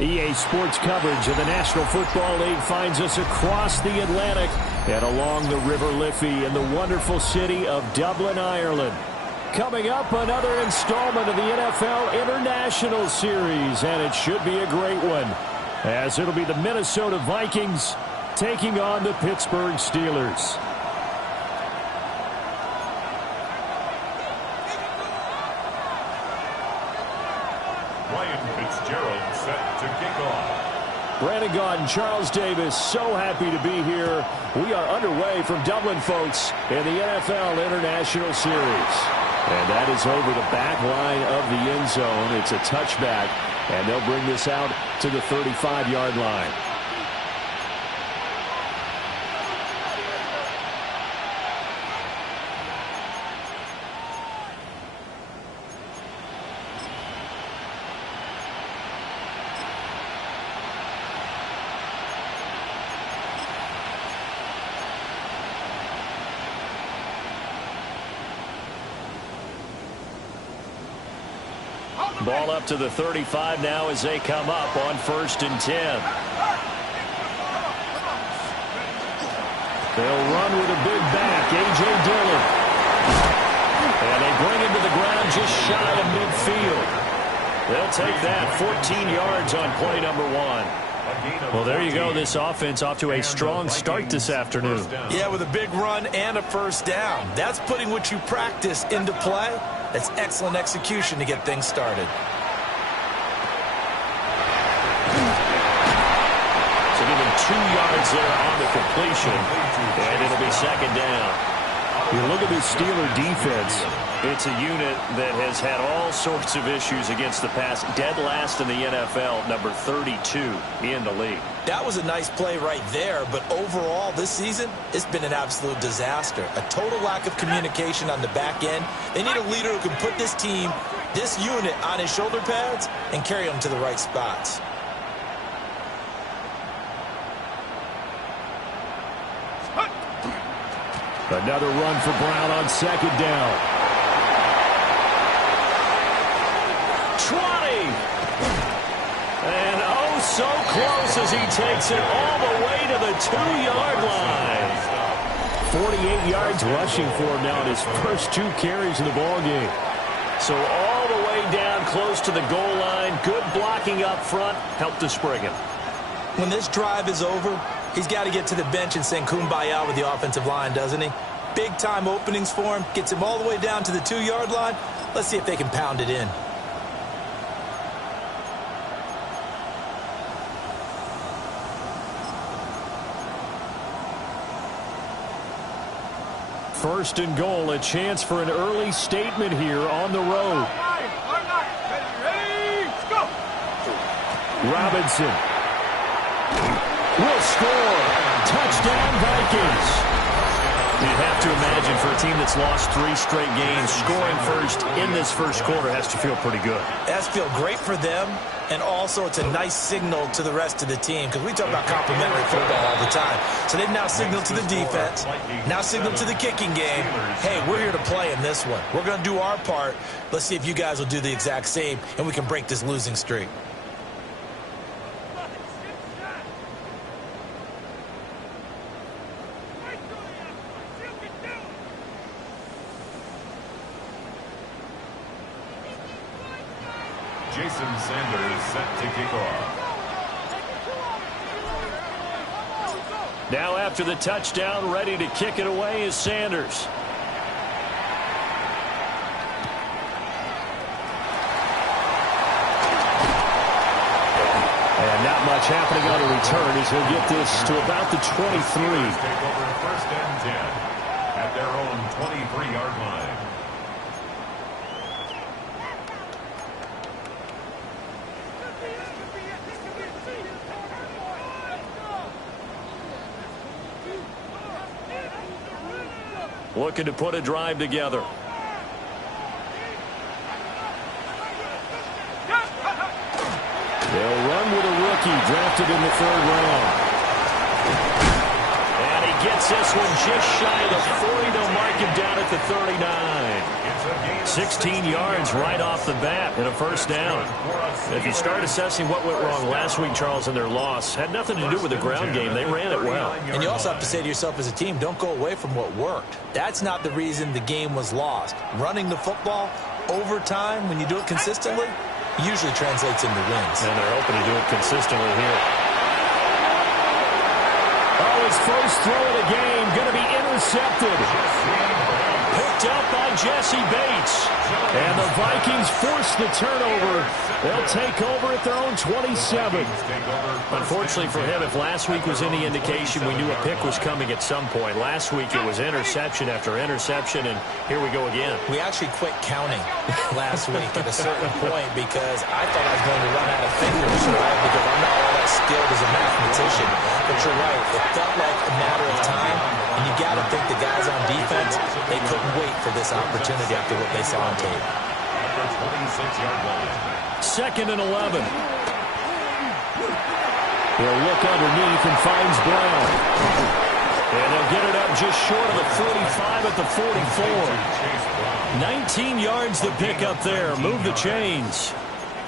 EA Sports coverage of the National Football League finds us across the Atlantic and along the River Liffey in the wonderful city of Dublin, Ireland. Coming up, another installment of the NFL International Series, and it should be a great one, as it'll be the Minnesota Vikings taking on the Pittsburgh Steelers. Brandon Gaudin, Charles Davis, so happy to be here. We are underway from Dublin, folks, in the NFL International Series. And that is over the back line of the end zone. It's a touchback, and they'll bring this out to the 35-yard line. Ball up to the 35 now as they come up on 1st and 10. They'll run with a big back, A.J. Dillon. And they bring him to the ground just shy of midfield. They'll take that 14 yards on play number 1. Well, there you go. This offense off to a strong start this afternoon. Yeah, with a big run and a first down. That's putting what you practice into play. That's excellent execution to get things started. So give him 2 yards there on the completion, and it'll be 2nd down. You look at this Steeler defense. It's a unit that has had all sorts of issues against the pass. Dead last in the NFL, number 32 in the league. That was a nice play right there, but overall this season, it's been an absolute disaster. A total lack of communication on the back end. They need a leader who can put this team, this unit, on his shoulder pads and carry them to the right spots. Another run for Brown on 2nd down. 20. And oh, so close as he takes it all the way to the 2-yard line. 48 yards rushing for him now in his first 2 carries in the ballgame. So all the way down close to the goal line. Good blocking up front. Helped to spring him. When this drive is over, he's got to get to the bench and sing kumbaya with the offensive line, doesn't he? Big-time openings for him. Gets him all the way down to the 2-yard line. Let's see if they can pound it in. First and goal, a chance for an early statement here on the road. Robinson will score. Touchdown, Vikings. You'd have to imagine for a team that's lost 3 straight games, scoring first in this first quarter has to feel pretty good. It has to feel great for them, and also it's a nice signal to the rest of the team, because we talk about complimentary football all the time. So they've now signaled to the defense, now signaled to the kicking game, hey, we're here to play in this one. We're going to do our part. Let's see if you guys will do the exact same, and we can break this losing streak. Sanders set to kick off. Now after the touchdown, ready to kick it away is Sanders. And not much happening on the return as he'll get this to about the 23. Take over 1st and 10 at their own 23-yard line. Looking to put a drive together. They'll run with a rookie drafted in the 3rd round. And he gets this one just shy of the 40. They'll mark him down at the 39. 16 yards right off the bat and a first down. If you start assessing what went wrong last week, Charles, in their loss, had nothing to do with the ground game. They ran it well. And you also have to say to yourself as a team, don't go away from what worked. That's not the reason the game was lost. Running the football over time, when you do it consistently, usually translates into wins. And they're hoping to do it consistently here. Oh, his first throw of the game going to be intercepted. Picked up by Jesse Bates. And the Vikings force the turnover. They'll take over at their own 27. Unfortunately for him, if last week was any indication, we knew a pick was coming at some point. Last week it was interception after interception, and here we go again. We actually quit counting last week at a certain point because I thought I was going to run out of fingers, right? Because I'm not all that skilled as a mathematician. But you're right. It felt like a matter of time, and you got to think the guys on defense, they couldn't wait for this opportunity after what they saw on tape. 26-yard line. 2nd and 11. He'll look underneath and finds Brown. And they'll get it up just short of the 45 at the 44. 19 yards to pick up there. Move the chains.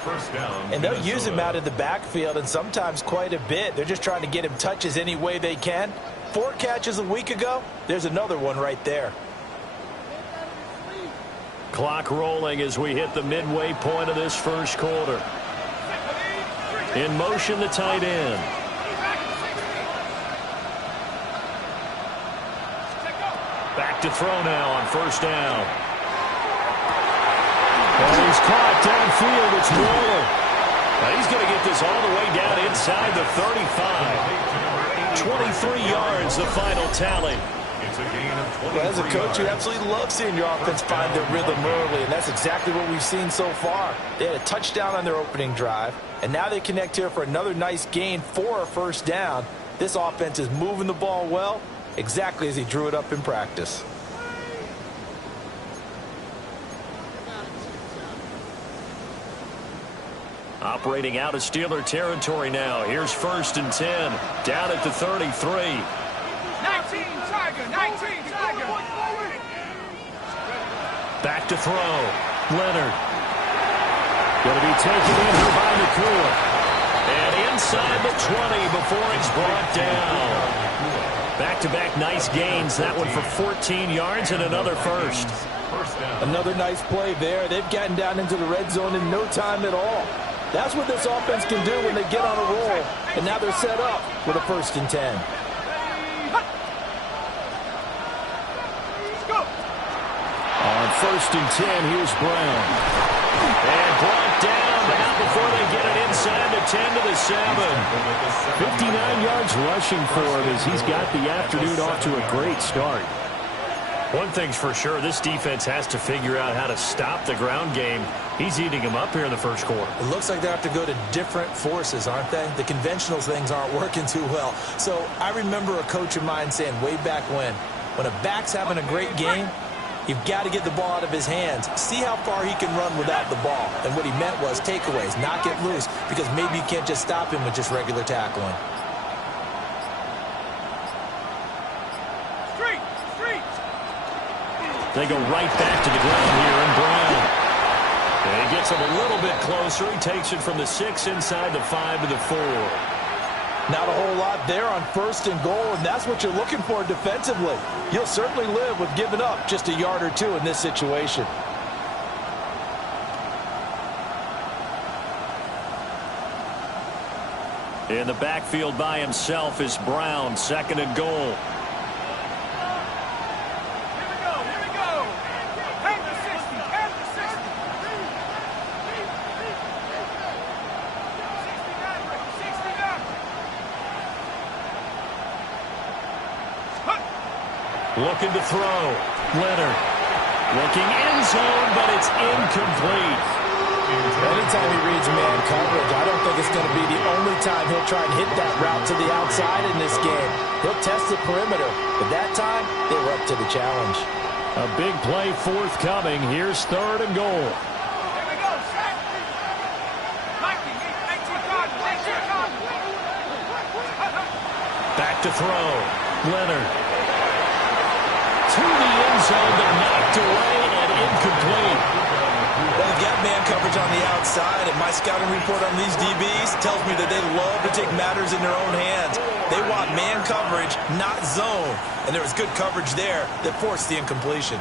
First down. And they'll use him out of the backfield, and sometimes quite a bit. They're just trying to get him touches any way they can. 4 catches a week ago. There's another one right there. Clock rolling as we hit the midway point of this first quarter. In motion, the tight end. Back to throw now on first down. And he's caught downfield. It's Waller. Now he's going to get this all the way down inside the 35. 23 yards, the final tally. It's a gain of 20. Well, as a coach, you absolutely love seeing your offense find their rhythm early, and that's exactly what we've seen so far. They had a touchdown on their opening drive, and now they connect here for another nice gain for a first down. This offense is moving the ball well, exactly as he drew it up in practice. Operating out of Steeler territory now. Here's 1st and 10. Down at the 33. 19 Tiger, 19 Tiger. Back to throw. Leonard. Going to be taken in here by McCoy. And inside the 20 before he's brought down. Back-to-back nice gains. That one for 14 yards and another first. Another nice play there. They've gotten down into the red zone in no time at all. That's what this offense can do when they get on a roll. And now they're set up with a 1st and 10. On 1st and 10, here's Brown. And brought down now before they get it inside the 10 to the 7. 59 yards rushing for him as he's got the afternoon off to a great start. One thing's for sure, this defense has to figure out how to stop the ground game. He's eating them up here in the first quarter. It looks like they have to go to different forces, aren't they? The conventional things aren't working too well. So I remember a coach of mine saying way back when a back's having a great game, you've got to get the ball out of his hands. See how far he can run without the ball. And what he meant was takeaways, not get loose, because maybe you can't just stop him with just regular tackling. They go right back to the ground here, and Brown. And he gets him a little bit closer. He takes it from the 6 inside the 5 to the 4. Not a whole lot there on 1st and goal, and that's what you're looking for defensively. You'll certainly live with giving up just a yard or two in this situation. In the backfield by himself is Brown, 2nd and goal. Looking to throw. Leonard. Looking end zone, but it's incomplete. Anytime he reads man coverage, I don't think it's going to be the only time he'll try and hit that route to the outside in this game. He'll test the perimeter, but that time, they were up to the challenge. A big play forthcoming. Here's 3rd and goal. Back to throw. Leonard. to the end zone, but knocked away and incomplete. Well, they've got man coverage on the outside, and my scouting report on these DBs tells me that they love to take matters in their own hands. They want man coverage, not zone. And there was good coverage there that forced the incompletion.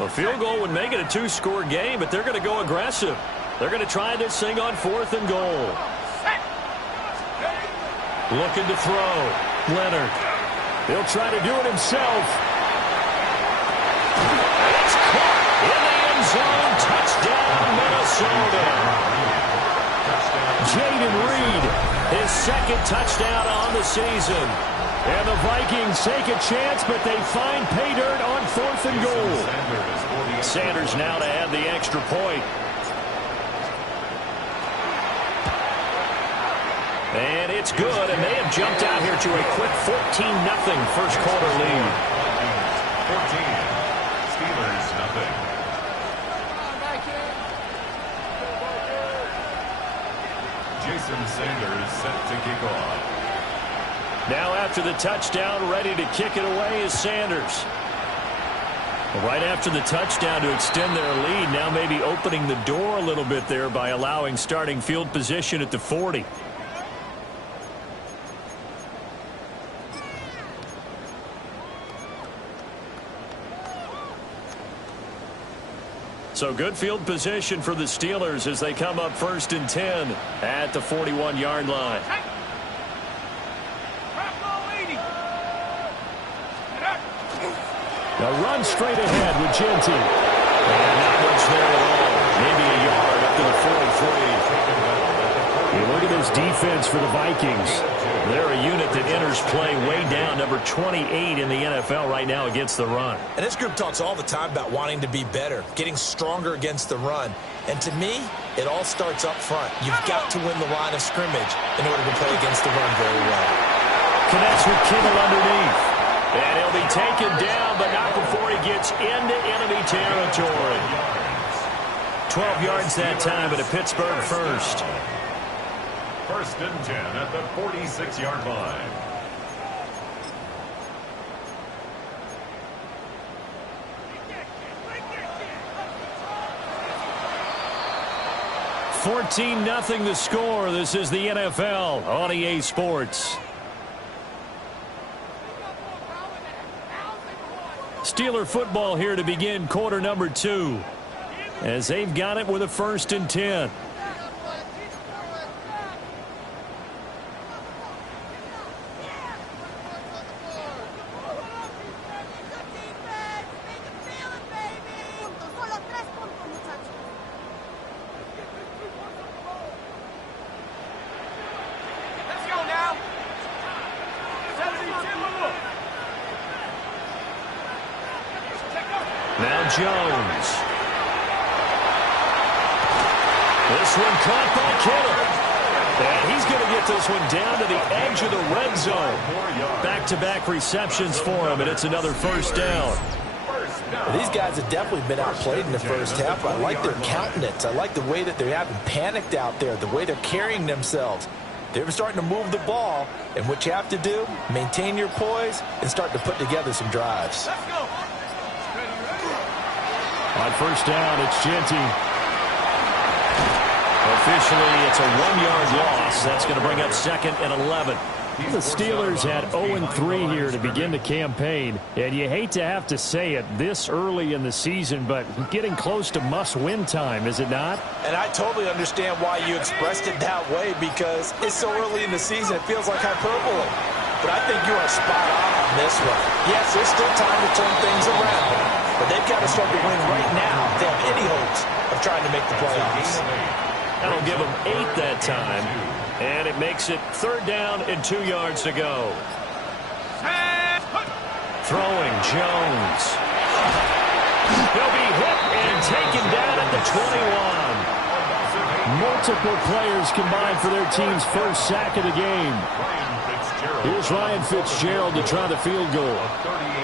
A field goal would make it a two-score game, but they're going to go aggressive. They're going to try this thing on 4th and goal. Looking to throw. Leonard. He'll try to do it himself. It's caught in the end zone. Touchdown, Minnesota. Jaden Reed, his second touchdown on the season. And the Vikings take a chance, but they find pay dirt on 4th and goal. Sanders now to add the extra point. And it's good, and they have jumped out here to a quick 14-0 first quarter lead. 14, Steelers nothing. Jason Sanders set to kick off. Now after the touchdown, ready to kick it away is Sanders. Right after the touchdown to extend their lead, now maybe opening the door a little bit there by allowing starting field position at the 40. So good field position for the Steelers as they come up 1st and 10 at the 41-yard line. A run straight ahead with Genty. And not much there at all. Maybe a yard up to the 43. You look at this defense for the Vikings. They're a unit that enters play way down, number 28 in the NFL right now against the run. And this group talks all the time about wanting to be better, getting stronger against the run. And to me, it all starts up front. You've got to win the line of scrimmage in order to play against the run very well. Connects with Kittle underneath. And he'll be taken down, but not before he gets into enemy territory. 12 yards that time, but a Pittsburgh first. 1st and 10 at the 46-yard line. $14-0 the score. This is the NFL on EA Sports. Steeler football here to begin quarter number 2. As they've got it with a 1st and 10. Now Jones. This one caught by Kittle. And he's going to get this one down to the edge of the red zone. Back-to-back receptions for him, and it's another 1st down. Well, these guys have definitely been outplayed in the first half. I like their countenance. I like the way that they haven't panicked out there, the way they're carrying themselves. They're starting to move the ball, and what you have to do, maintain your poise and start to put together some drives. Let's go. On 1st down, it's Genty. Officially, it's a 1-yard loss. That's going to bring up 2nd and 11. The Steelers had 0-3 here to begin the campaign, and you hate to have to say it this early in the season, but getting close to must-win time, is it not? And I totally understand why you expressed it that way, because it's so early in the season, it feels like hyperbole. But I think you are spot on this one. Yes, there's still time to turn things around, but they've got to start to win right now if they have any hopes of trying to make the playoffs. That'll give them 8 that time, and it makes it 3rd down and 2 yards to go. Throwing Jones. He'll be hit and taken down at the 21. Multiple players combined for their team's first sack of the game. Here's Ryan Fitzgerald to try the field goal.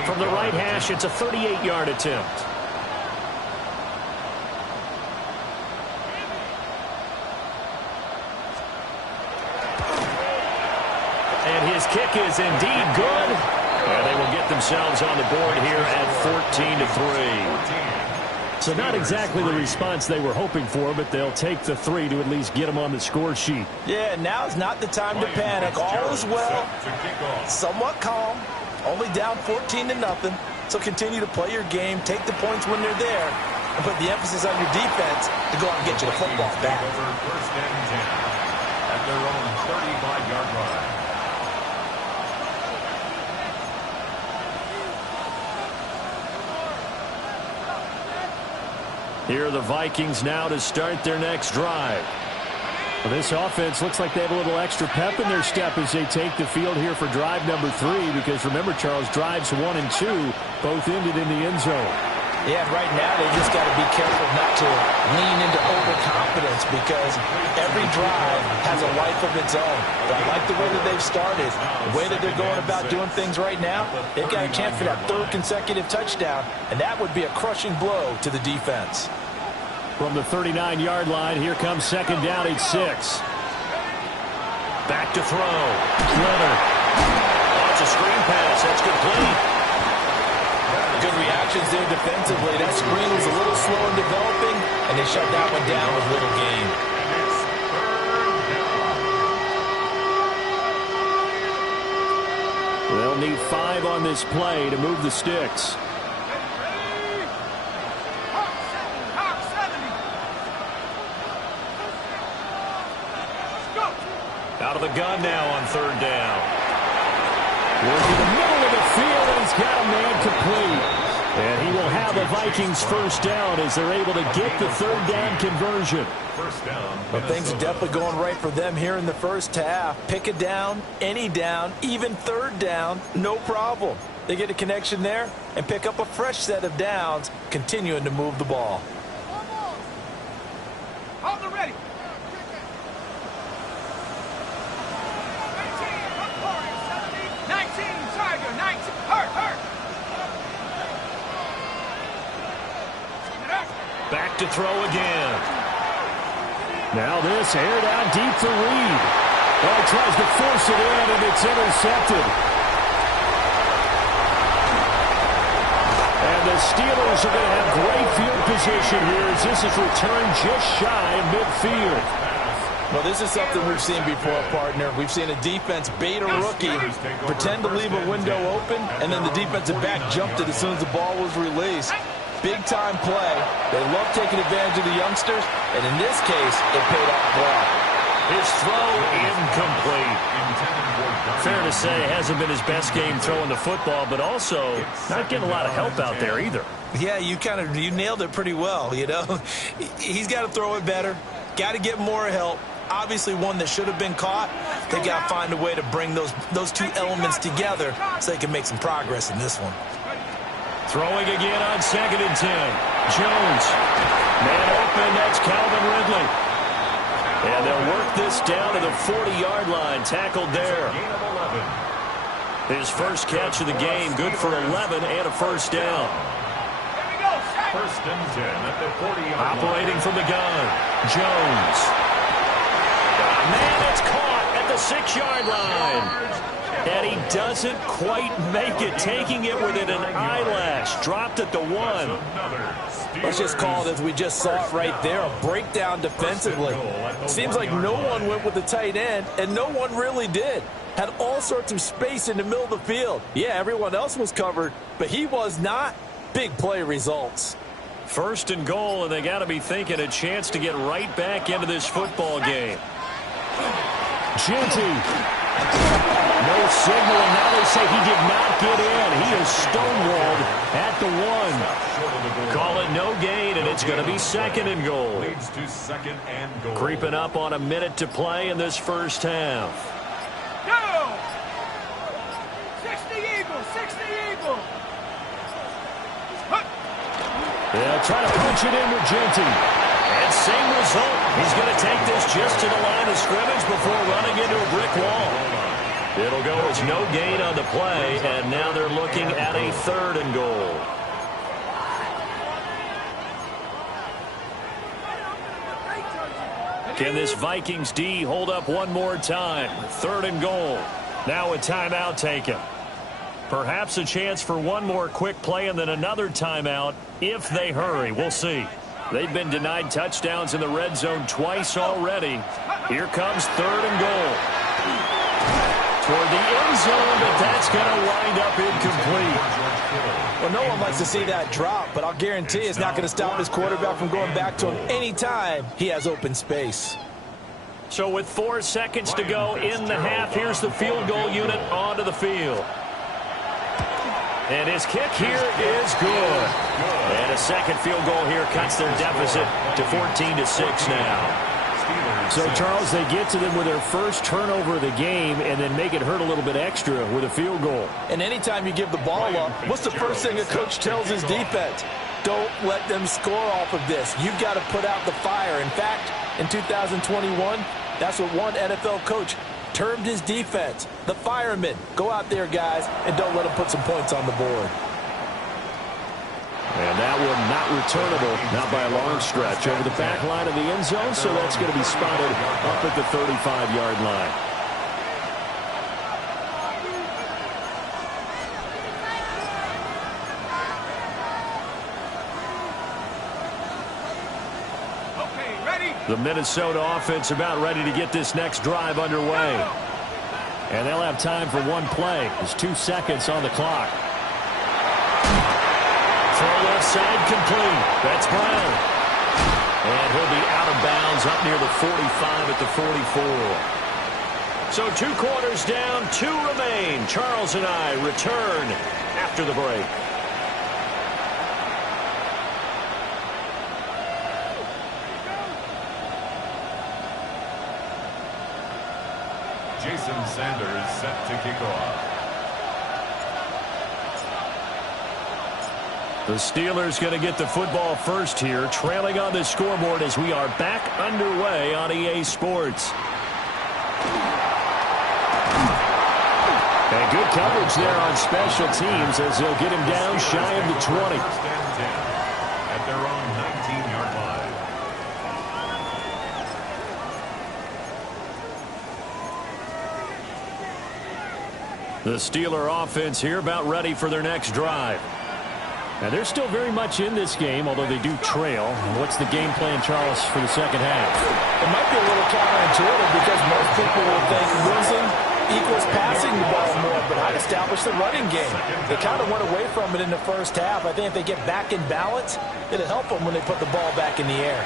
From the right hash, it's a 38-yard attempt. And his kick is indeed good. And they will get themselves on the board here at 14-3. So not exactly the response they were hoping for, but they'll take the 3 to at least get them on the score sheet. Yeah, now is not the time to panic. All is well. Somewhat calm. Only down 14-0. So continue to play your game, take the points when they're there, and put the emphasis on your defense to go out and get you the football back. First and 10 at their own 35-yard line. Here are the Vikings now to start their next drive. Well, this offense looks like they have a little extra pep in their step as they take the field here for drive number 3, because remember, Charles, drives 1 and 2 both ended in the end zone. Yeah, right now they just got to be careful not to lean into overconfidence, because every drive has a life of its own. But I like the way that they've started, the way that they're going about doing things right now. They've got a chance for that 3rd consecutive touchdown, and that would be a crushing blow to the defense. From the 39-yard line, here comes 2nd down at 6. Back to throw. Leonard. Oh, it's a screen pass. That's complete. Good reactions there defensively. That screen was a little slow in developing, and they shut that one down with little gain. They'll need 5 on this play to move the sticks. Out of the gun now on 3rd down. Working the middle of the field, and he's got a man complete. And he will have a Vikings 1st down as they're able to get the 3rd down conversion. First down. But things are definitely going right for them here in the first half. Pick a down, any down, even 3rd down, no problem. They get a connection there and pick up a fresh set of downs, continuing to move the ball. Hold it ready. 19, Tiger, 19, hurt. Back to throw again. Now this aired out deep for Reed. Oh, he tries to force it in, and it's intercepted. And the Steelers are going to have great field position here as this is returned just shy of midfield. Well, this is something we've seen before, partner. We've seen a defense bait a rookie, pretend to leave a window open, and then the defensive back jumped it as soon as the ball was released. Big-time play. They love taking advantage of the youngsters, and in this case, it paid off well. His throw incomplete. Fair to say, hasn't been his best game throwing the football, but also not getting a lot of help out there either. Yeah, you nailed it pretty well, you know. He's got to throw it better, got to get more help. Obviously one that should have been caught. They got to find a way to bring those 2 elements together so they can make some progress in this one. Throwing again on 2nd and 10. Jones. Man open, that's Calvin Ridley. And they'll work this down to the 40-yard line, tackled there. His first catch of the game, good for 11 and a 1st down. First and 10 at the 40-yard line. Operating from the gun, Jones. Man, it's caught at the 6-yard line. And he doesn't quite make it, taking it within an eyelash. Dropped at the 1. Let's just call it as we just saw it right there, a breakdown defensively. Seems like no one went with the tight end, and no one really did. Had all sorts of space in the middle of the field. Yeah, everyone else was covered, but he was not. Big play results. 1st and goal, and they got to be thinking a chance to get right back into this football game. Genty. No signaling. Now they say he did not get in. He is stonewalled at the 1. Call it no gain, and it's going to be 2nd and goal. Leads to 2nd and goal. Creeping up on a minute to play in this first half. Go! 60 Eagles, 60 Eagles. They'll try to punch it in with Genty. And same result. He's going to take this just to the line of scrimmage before running into a brick wall. It'll go as no gain on the play, and now they're looking at a 3rd and goal. Can this Vikings D hold up one more time? 3rd and goal. Now a timeout taken. Perhaps a chance for one more quick play and then another timeout if they hurry. We'll see. They've been denied touchdowns in the red zone twice already. Here comes 3rd and goal. Toward the end zone, but that's going to wind up incomplete. Well, no one likes to see that drop, but I'll guarantee it's not going to stop his quarterback from going back to him anytime he has open space. So with 4 seconds to go in the half, here's the field goal unit onto the field. And his kick here is good. And a second field goal here cuts their deficit to 14-6 now. So, Charles, they get to them with their first turnover of the game and then make it hurt a little bit extra with a field goal. And anytime you give the ball up, what's the first thing a coach tells his defense? Don't let them score off of this. You've got to put out the fire. In fact, in 2021, that's what one NFL coach termed his defense, the firemen. Go out there, guys, and don't let them put some points on the board. And that one not returnable, not by a long stretch, over the back line of the end zone, so that's going to be spotted up at the 35-yard line. Okay, ready? The Minnesota offense about ready to get this next drive underway. And they'll have time for one play. There's 2 seconds on the clock. Throw left side complete. That's Brown. And he'll be out of bounds up near the 45 at the 44. So 2 quarters down, 2 remain. Charles and I return after the break. Jason Sanders set to kick off. The Steelers going to get the football first here, trailing on the scoreboard as we are back underway on EA Sports. And good coverage there on special teams as they'll get him down shy of the 20. First and 10 at their own 19-yard line. The Steeler offense here about ready for their next drive. And they're still very much in this game, although they do trail. What's the game plan, Charles, for the second half? It might be a little counterintuitive because most people will think losing equals passing the ball more, but I'd establish the running game. They kind of went away from it in the first half. I think if they get back in balance, it'll help them when they put the ball back in the air.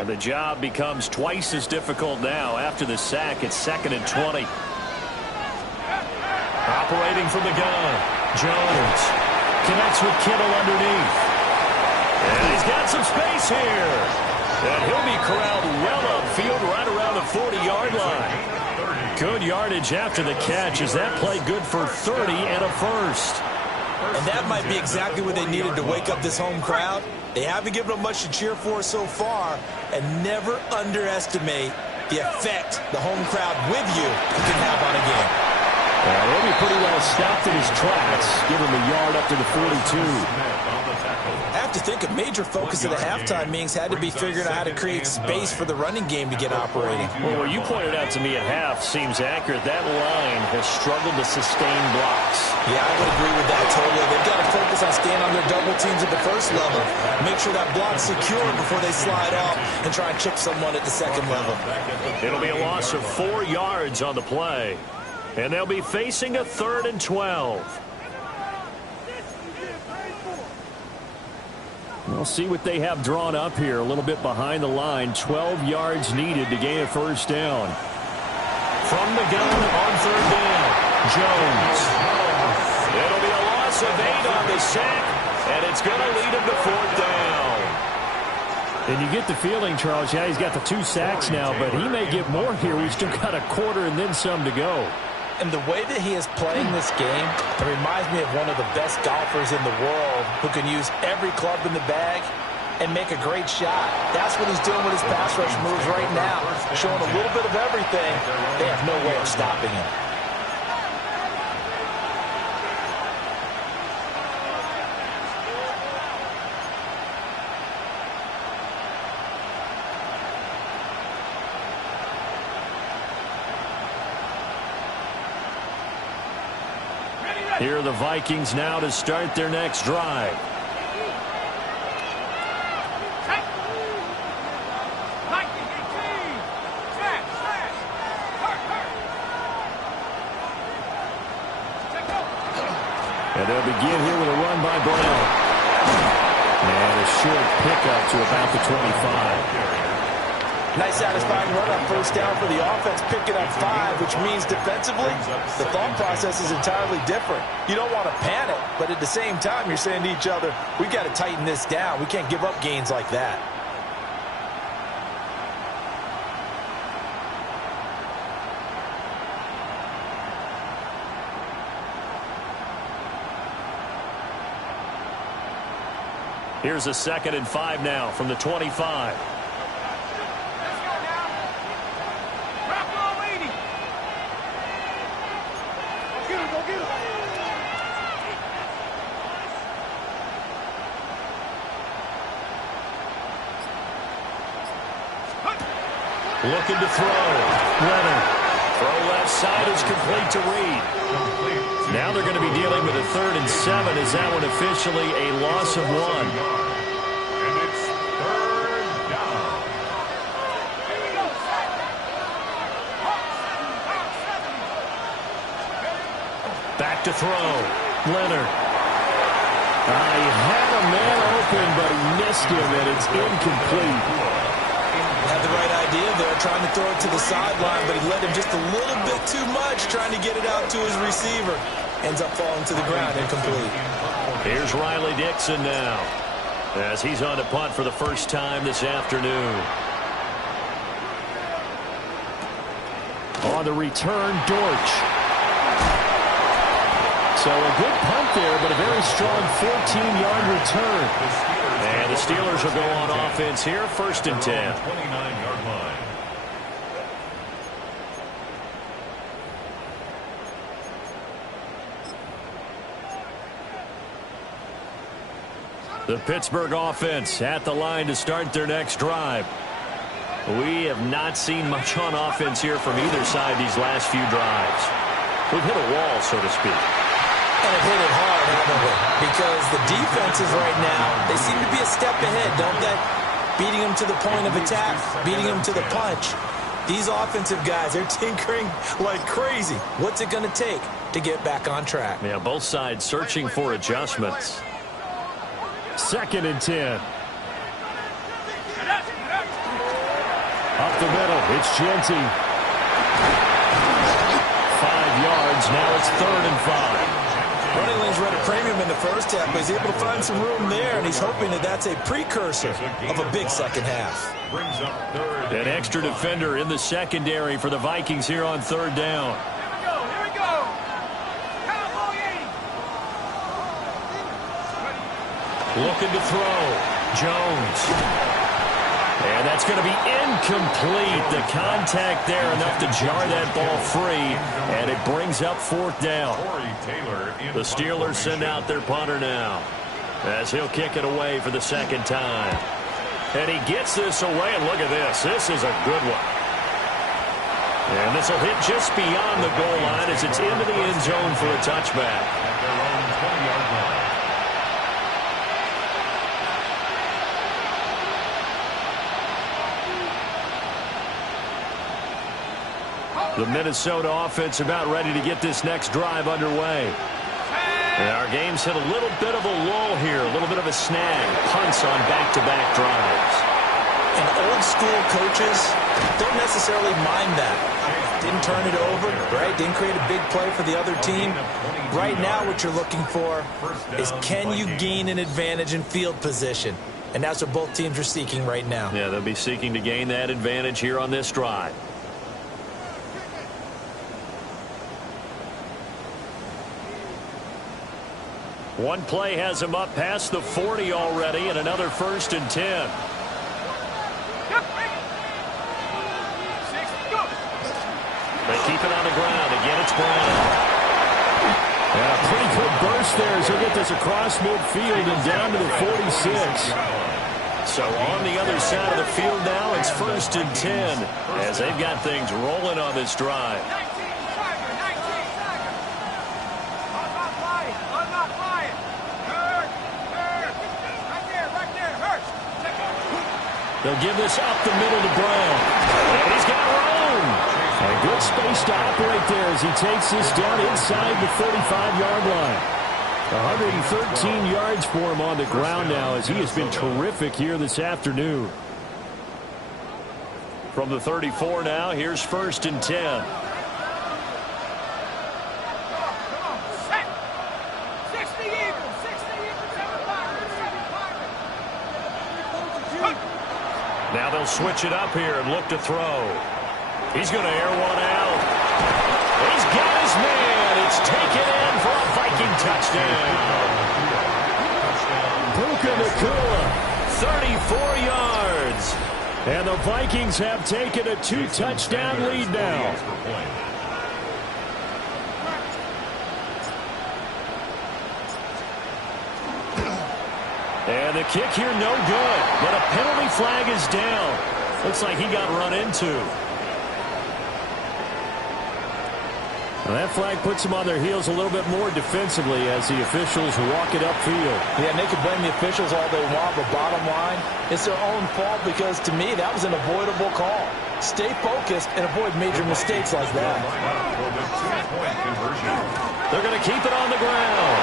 And the job becomes twice as difficult now. After the sack, it's 2nd and 20. Operating from the gun, Jones connects with Kittle underneath. And he's got some space here. And he'll be corralled well upfield right around the 40-yard line. Good yardage after the catch. Is that play good for 30 and a first? And that might be exactly what they needed to wake up this home crowd. They haven't given them much to cheer for so far. And never underestimate the effect the home crowd with you can have on a game. He'll be pretty well stopped in his tracks. Give him a yard up to the 42. I have to think a major focus of the halftime meetings had to be figuring out how to create space for the running game to get operating. Well, what you pointed out to me at half seems accurate. That line has struggled to sustain blocks. Yeah, I would agree with that totally. They've got to focus on staying on their double teams at the first level. Make sure that block's secure before they slide off and try and chip someone at the second level. It'll be a loss of 4 yards on the play. And they'll be facing a 3rd and 12. We'll see what they have drawn up here. A little bit behind the line. 12 yards needed to gain a first down. From the gun on 3rd down, Jones. It'll be a loss of 8 on the sack, and it's going to lead him to 4th down. And you get the feeling, Charles, yeah, he's got the 2 sacks now, but he may get more here. We've still got a quarter and then some to go. And the way that he is playing this game, it reminds me of one of the best golfers in the world who can use every club in the bag and make a great shot. That's what he's doing with his pass rush moves right now, showing a little bit of everything. They have no way of stopping him. Here are the Vikings now to start their next drive. And they'll begin here with a run by Brown. And a short pickup to about the 25. Nice satisfying run on first down for the offense, picking up 5, which means defensively, the thought process is entirely different. You don't want to panic, but at the same time, you're saying to each other, we've got to tighten this down. We can't give up gains like that. Here's a 2nd and 5 now from the 25. Looking to throw. Leonard. Throw left side is complete to Reed. Now they're going to be dealing with a 3rd and 7. Is that one officially a loss of 1? And it's 3rd down. Back to throw. Leonard. He had a man open, but he missed him, and it's incomplete. Had the right idea there, trying to throw it to the sideline, but he led him just a little bit too much, trying to get it out to his receiver. Ends up falling to the ground, incomplete. Here's Riley Dixon now, as he's on to punt for the first time this afternoon. On the return, Dortch. So a good punt there, but a very strong 14-yard return. And the Steelers will go on offense here, 1st and 10. 29-yard line. The Pittsburgh offense at the line to start their next drive. We have not seen much on offense here from either side these last few drives. We've hit a wall, so to speak. And have hit it hard, haven't we? Because the defenses right now, they seem to be a step ahead, don't they? Beating them to the point of attack, beating them to the punch. These offensive guys, they're tinkering like crazy. What's it going to take to get back on track? Yeah, both sides searching for adjustments. 2nd and 10. Up the middle, it's Genty. 5 yards, now it's 3rd and 5. Running lanes were at a premium in the first half, but he's able to find some room there, and he's hoping that that's a precursor of a big second half. Brings up 3rd. An extra defender in the secondary for the Vikings here on 3rd down. Here we go. Cowboy 80. Looking to throw. Jones. And that's going to be incomplete. The contact there enough to jar that ball free, and it brings up 4th down. The Steelers send out their punter now, as he'll kick it away for the 2nd time. And he gets this away, and look at this. This is a good one. And this will hit just beyond the goal line as it's into the end zone for a touchback. At their own 20-yard line. The Minnesota offense about ready to get this next drive underway. And our game's hit a little bit of a lull here, a little bit of a snag. Punts on back-to-back drives. And old-school coaches don't necessarily mind that. Didn't turn it over, right? Didn't create a big play for the other team. Right now what you're looking for is, can you gain an advantage in field position? And that's what both teams are seeking right now. Yeah, they'll be seeking to gain that advantage here on this drive. One play has him up past the 40 already, and another 1st and 10. They keep it on the ground. Again, it's Brown. And a pretty good burst there as he'll get this across midfield and down to the 46. So on the other side of the field now, it's 1st and 10 as they've got things rolling on this drive. They'll give this up the middle to Brown. And he's got room. And good space to operate there as he takes this down inside the 35-yard line. 113 yards for him on the ground now as he has been terrific here this afternoon. From the 34 now, here's 1st and 10. Now they'll switch it up here and look to throw. He's going to air one out. He's got his man. It's taken in for a Viking touchdown. Puka Nacua, 34 yards. And the Vikings have taken a 2-touchdown lead now. And the kick here no good, but a penalty flag is down. Looks like he got run into. Well, that flag puts them on their heels a little bit more defensively as the officials walk it upfield. Yeah, and they can blame the officials all they want, but bottom line, it's their own fault because, to me, that was an avoidable call. Stay focused and avoid major mistakes like that. They're going to keep it on the ground.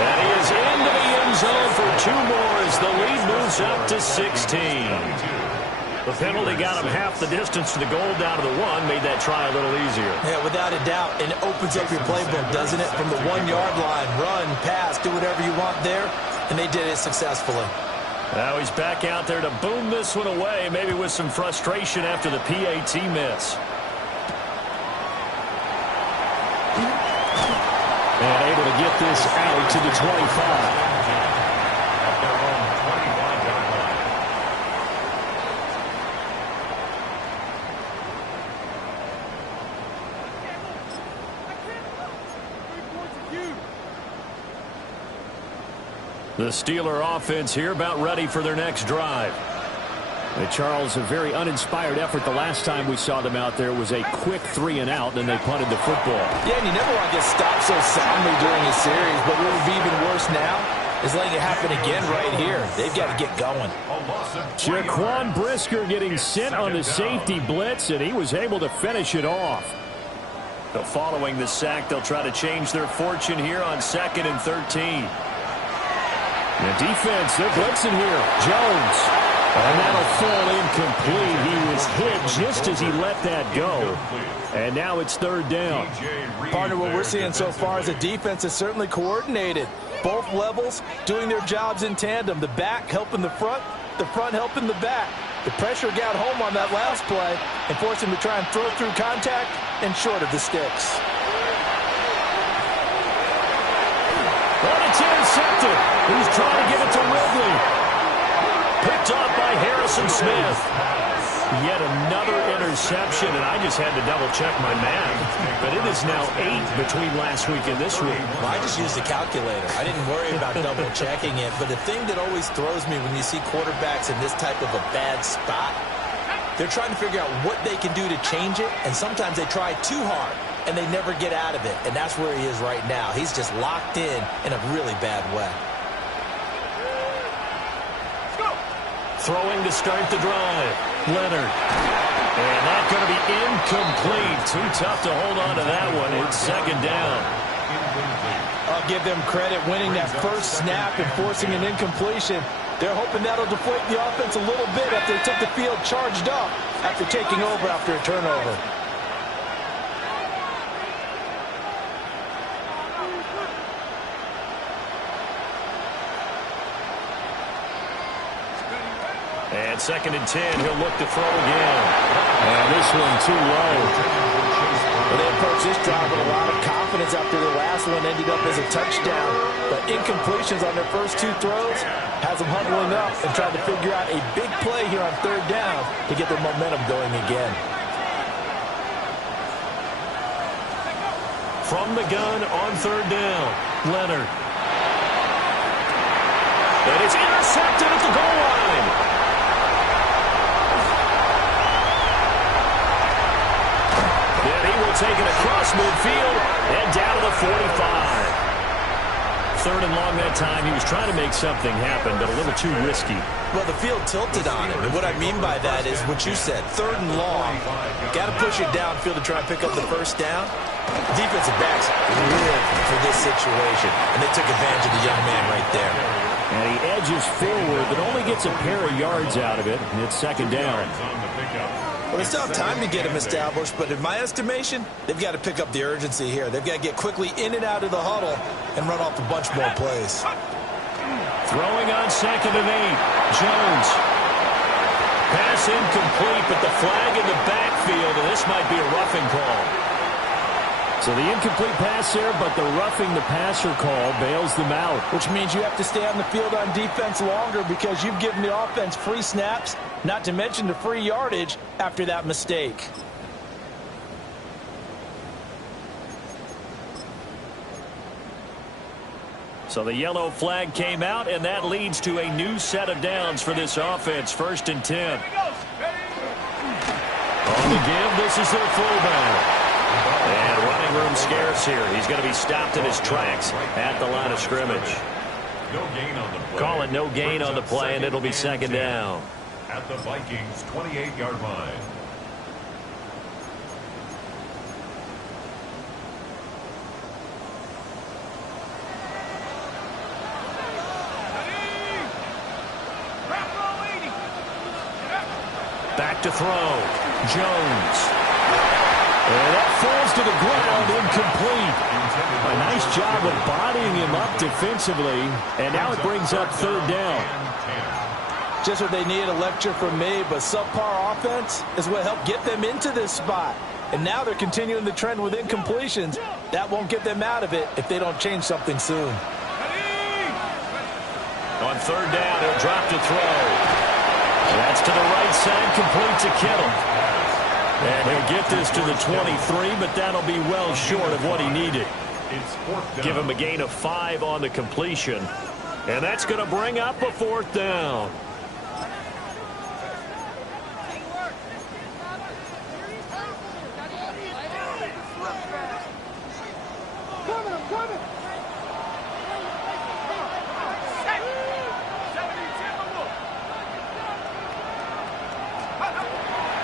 And he is into the end zone for 2 more as the lead moves up to 16. The penalty got him half the distance to the goal down to the 1, made that try a little easier. Yeah, without a doubt, and it opens up your playbook, doesn't it? From the 1-yard line, run, pass, do whatever you want there, and they did it successfully. Now he's back out there to boom this one away, maybe with some frustration after the PAT miss. And able to get this out to the 25. The Steeler offense here about ready for their next drive. Charles, a very uninspired effort the last time we saw them out there was a quick 3-and-out, then they punted the football. Yeah, and you never want to get stopped so soundly during a series, but what would be even worse now is letting it happen again right here. They've got to get going. Jaquan Brisker getting sent on the safety blitz, and he was able to finish it off. So following the sack, they'll try to change their fortune here on 2nd and 13. The defense, they're blitzing here. Jones. And that'll fall incomplete. He was hit just as he let that go. And now it's 3rd down. Partner, what we're seeing so far is a defense is certainly coordinated. Both levels doing their jobs in tandem. The back helping the front helping the back. The pressure got home on that last play and forced him to try and throw through contact and short of the sticks. But it's intercepted. He's trying to get it to Ridley. Picked off by Harrison Smith. Yet another interception, and I just had to double-check my math. But it is now 8 between last week and this week. Well, I just used a calculator. I didn't worry about double-checking it. But the thing that always throws me when you see quarterbacks in this type of a bad spot, they're trying to figure out what they can do to change it, and sometimes they try too hard, and they never get out of it. And that's where he is right now. He's just locked in a really bad way. Throwing to start the drive. Leonard. And that's going to be incomplete. Too tough to hold on to that one. It's 2nd down. I'll give them credit winning that first snap and forcing an incompletion. They're hoping that'll deflate the offense a little bit after they took the field charged up after taking over after a turnover. And 2nd and 10, he'll look to throw again. And this one too low. Well, they approached this drive with a lot of confidence after the last one ended up as a touchdown. But incompletions on their first 2 throws has them huddling up and trying to figure out a big play here on 3rd down to get their momentum going again. From the gun on 3rd down, Leonard. And it's intercepted at the goal line. Taken across midfield and down to the 45. 3rd and long that time. He was trying to make something happen, but a little too risky. Well, the field tilted on him, and what I mean by that is what you said, 3rd and long. Got to push it downfield to try and pick up the first down. Defensive backs live for this situation, and they took advantage of the young man right there. And he edges forward, but only gets a pair of yards out of it, and it's 2nd down. Well, they still have time to get him established, but in my estimation, they've got to pick up the urgency here. They've got to get quickly in and out of the huddle and run off a bunch more plays. Throwing on 2nd and 8. Jones. Pass incomplete, but the flag in the backfield, and this might be a roughing call. So the incomplete pass there, but the roughing the passer call bails them out. Which means you have to stay on the field on defense longer because you've given the offense free snaps, not to mention the free yardage after that mistake. So the yellow flag came out, and that leads to a new set of downs for this offense. 1st and 10. On the give, this is their fullback. And running room scarce here. He's going to be stopped in his tracks at the line of scrimmage. Call it no gain on the play, and it'll be 2nd down. At the Vikings' 28-yard line. Back to throw. Jones. And that falls to the ground, incomplete. A nice job of bodying him up defensively, and now it brings up 3rd down. Just what they need, a lecture from me, but subpar offense is what helped get them into this spot. And now they're continuing the trend with incompletions. That won't get them out of it if they don't change something soon. On 3rd down, he'll drop to throw. That's to the right side, complete to Kittle. And he'll get this to the 23, but that'll be well short of what he needed. Give him a gain of 5 on the completion. And that's going to bring up a 4th down.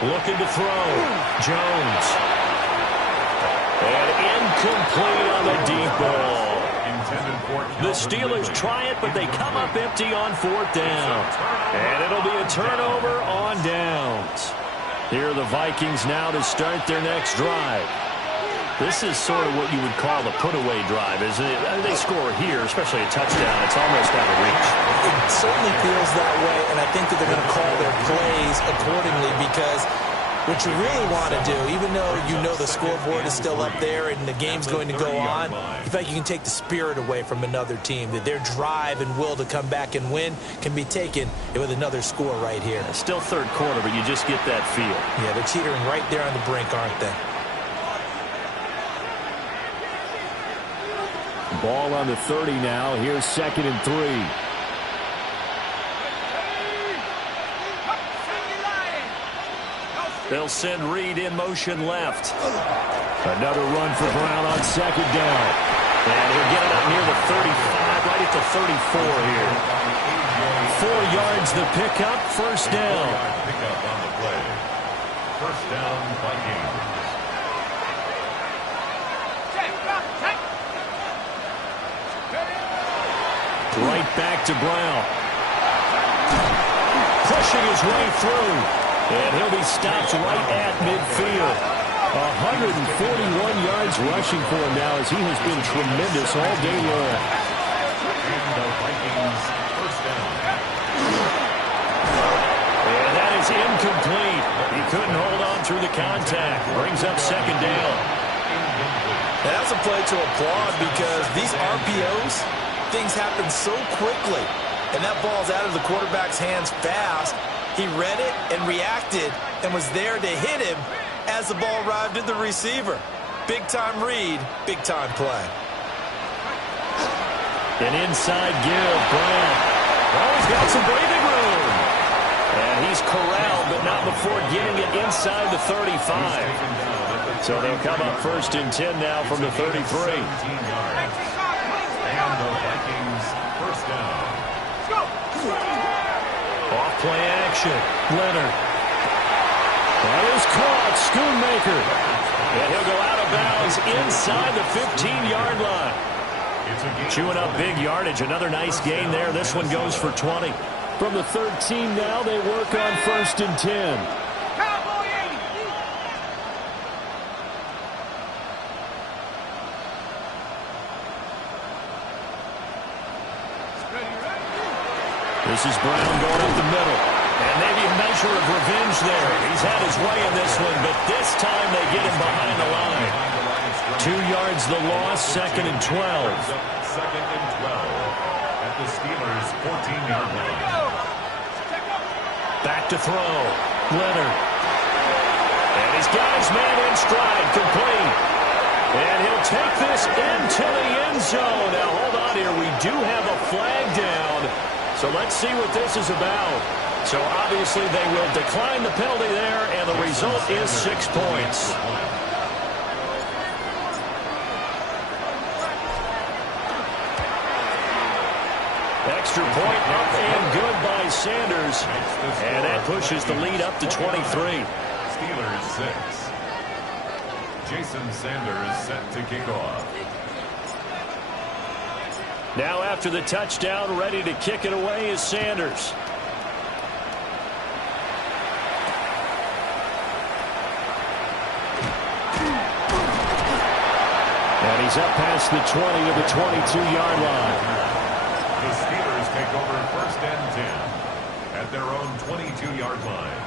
Looking to throw. Jones. And incomplete on the deep ball. The Steelers try it, but they come up empty on 4th down. And it'll be a turnover on downs. Here are the Vikings now to start their next drive. This is sort of what you would call the put-away drive, isn't it? They score here, especially a touchdown. It's almost out of reach. It certainly feels that way, and I think that they're going to call their plays accordingly because what you really want to do, even though you know the scoreboard is still up there and the game's going to go on, in fact, you can take the spirit away from another team, that their drive and will to come back and win can be taken with another score right here. It's still 3rd quarter, but you just get that feel. Yeah, they're teetering right there on the brink, aren't they? Ball on the 30 now. Here's 2nd and 3. They'll send Reed in motion left. Another run for Brown on 2nd down. And he'll get it out near the 35, right at the 34 here. 4 yards the pickup, 1st down. Pickup on the play. 1st down, Vikings. Right back to Brown. Pushing his way through. And he'll be stopped right at midfield. 141 yards rushing for him now as he has been tremendous all day long. And the Vikings' 1st down. And that is incomplete. He couldn't hold on through the contact. Brings up 2nd down. And that's a play to applaud because these RPOs, things happen so quickly. And that ball's out of the quarterback's hands fast. He read it and reacted and was there to hit him as the ball arrived at the receiver. Big-time read, big-time play. An inside give, Brown. Oh, he's got some breathing room. And he's corralled, but not before getting it inside the 35. So they'll come up 1st and 10 now from the 33. And the Vikings Off-play action. Leonard. That is caught. Schoonmaker. And he'll go out of bounds inside the 15-yard line. Chewing up big yardage. Another nice gain there. This one goes for 20. From the 13 now, they work on 1st and 10. This is Brown going up the middle. And maybe a measure of revenge there. He's had his way in this one, but this time they get him behind the line. 2 yards the loss, 2nd and 12. 2nd and 12 at the Steelers' 14-yard line. Back to throw. Leonard. And he's got his man in stride, complete. And he'll take this into the end zone. Now, hold on here. We do have a flag down. So let's see what this is about. So obviously they will decline the penalty there, and the result is 6 points. Extra point up and good by Sanders. And that pushes the lead up to 23. Steelers 6. Jason Sanders set to kick off. Now after the touchdown, ready to kick it away is Sanders. And he's up past the 20 to the 22-yard line. The Steelers take over 1st and 10 at their own 22-yard line.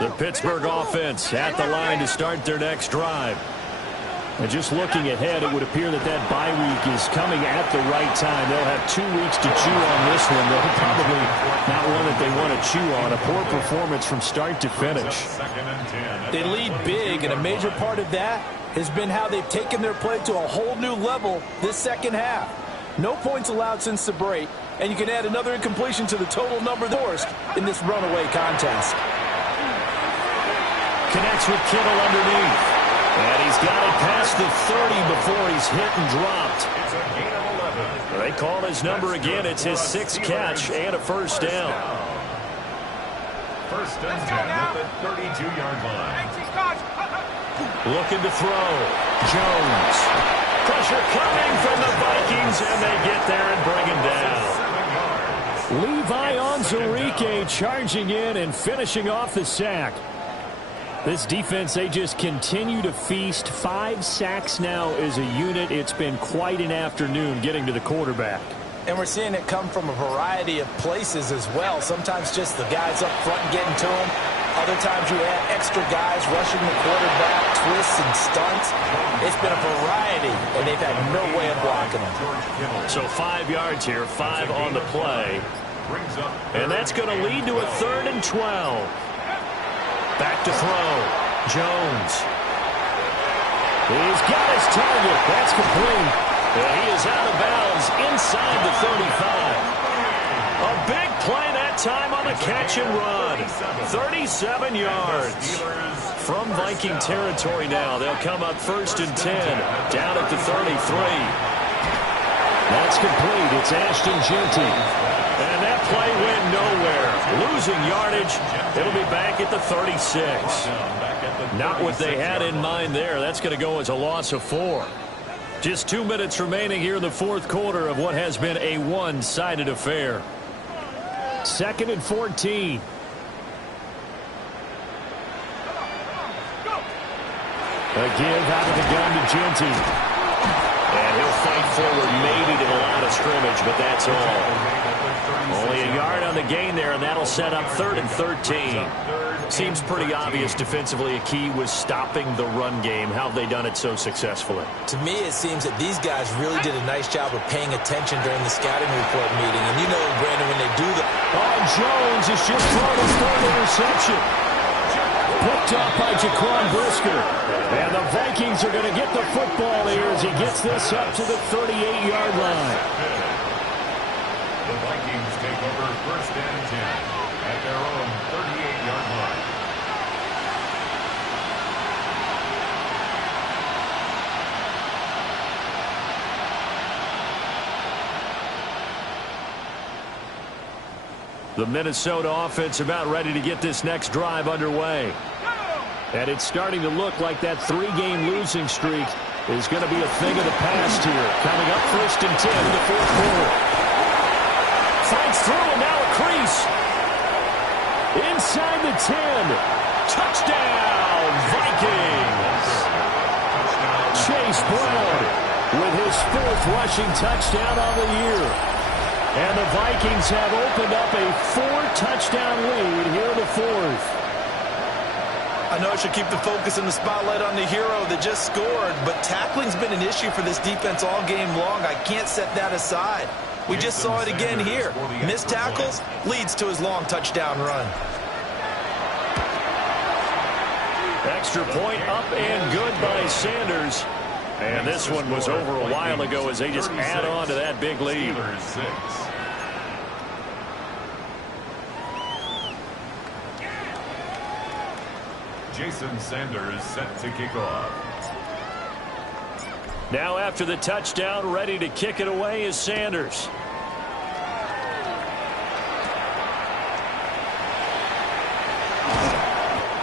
The Pittsburgh offense at the line to start their next drive. And just looking ahead, it would appear that that bye week is coming at the right time. They'll have 2 weeks to chew on this one. They'll probably not one that they want to chew on. A poor performance from start to finish. They lead big, and a major part of that has been how they've taken their play to a whole new level this second half. No points allowed since the break, and you can add another incompletion to the total number forced in this runaway contest. Connects with Kittle underneath. And he's got it past the 30 before he's hit and dropped. It's a gain of 11. They call his number again. It's his 6th catch and a first down. 1st and 10 at the 32-yard line. Looking to throw. Jones. Pressure coming from the Vikings, and they get there and bring him down. Levi Onwuzurike charging in and finishing off the sack. This defense, they just continue to feast. 5 sacks now as a unit. It's been quite an afternoon getting to the quarterback. And we're seeing it come from a variety of places as well. Sometimes just the guys up front getting to him. Other times you add extra guys rushing the quarterback, twists and stunts. It's been a variety, and they've had no way of blocking them. So 5 yards here, 5 on the play. And that's going to lead to a 3rd and 12. Back to throw. Jones. He's got his target. That's complete. And he is out of bounds inside the 35. A big play that time on the catch and run. 37 yards. From Viking territory now. They'll come up 1st and 10. Down at the 33. That's complete. It's Ashton Jeanty. And that play went nowhere. Losing yardage. It'll be back at the 36. Not what they had in mind there. That's going to go as a loss of 4. Just 2 minutes remaining here in the 4th quarter of what has been a one-sided affair. 2nd and 14. A give out of the gun to Jeanty. And he'll fight forward maybe to the line of scrimmage, but that's all. Only a yard on the gain there, and that'll set up 3rd and 13. Seems pretty obvious defensively a key was stopping the run game. How have they done it so successfully? To me, it seems that these guys really did a nice job of paying attention during the scouting report meeting. And you know, Brandon, when they do the... Oh, Jones has just thrown his third interception. Picked up by Jaquan Brisker. And the Vikings are going to get the football here as he gets this up to the 38-yard line. The Vikings take over first and 10 at their own 38-yard line. The Minnesota offense about ready to get this next drive underway. And it's starting to look like that 3-game losing streak is going to be a thing of the past here. Coming up first and 10 in the fourth quarter. Fights through and now a crease. Inside the 10. Touchdown, Vikings. Chase Brown with his 4th rushing touchdown on the year. And the Vikings have opened up a 4-touchdown lead here in the 4th. I know I should keep the focus and the spotlight on the hero that just scored, but tackling's been an issue for this defense all game long. I can't set that aside. We just saw it again here. Missed tackles leads to his long touchdown run. Extra point up and good by Sanders. And this one was over a while ago as they just add on to that big lead. Jason Sanders set to kick off. Now after the touchdown, ready to kick it away is Sanders.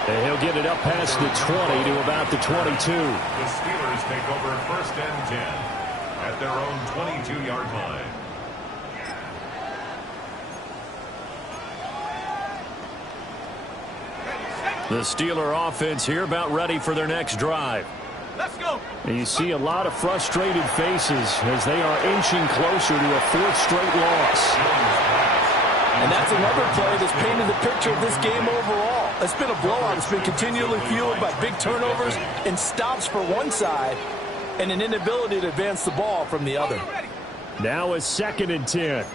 And he'll get it up past the 20 to about the 22. The Steelers take over first and 10 at their own 22-yard line. The Steeler offense here about ready for their next drive. Let's go. And you see a lot of frustrated faces as they are inching closer to a 4th straight loss. And that's another play that's painted the picture of this game overall. It's been a blowout. It's been continually fueled by big turnovers and stops for one side and an inability to advance the ball from the other. Now a 2nd and 10.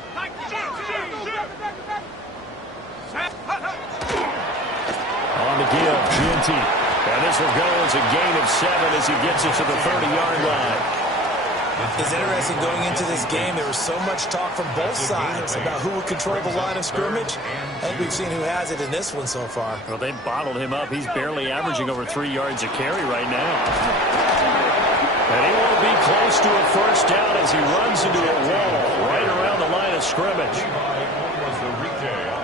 On the give, Ginty. And this will go as a gain of 7 as he gets it to the 30-yard line. It's interesting going into this game. There was so much talk from both sides about who would control the line of scrimmage. I think we've seen who has it in this one so far. Well, they've bottled him up. He's barely averaging over 3 yards a carry right now. And he won't be close to a first down as he runs into a wall right around the line of scrimmage.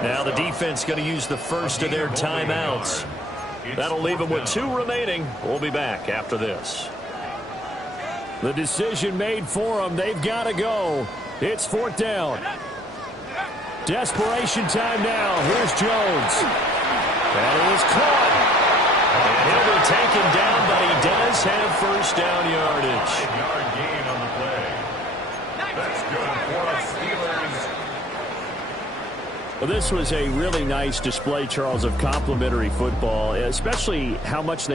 Now the defense going to use the first of their timeouts. That'll leave them with 2 remaining. We'll be back after this. The decision made for them. They've got to go. It's 4th down. Desperation time now. Here's Jones. And he is caught. And he'll be taken down, but he does have first down yardage. 5-yard gain on the play. That's good for the Steelers. Well, this was a really nice display, Charles, of complimentary football, especially how much they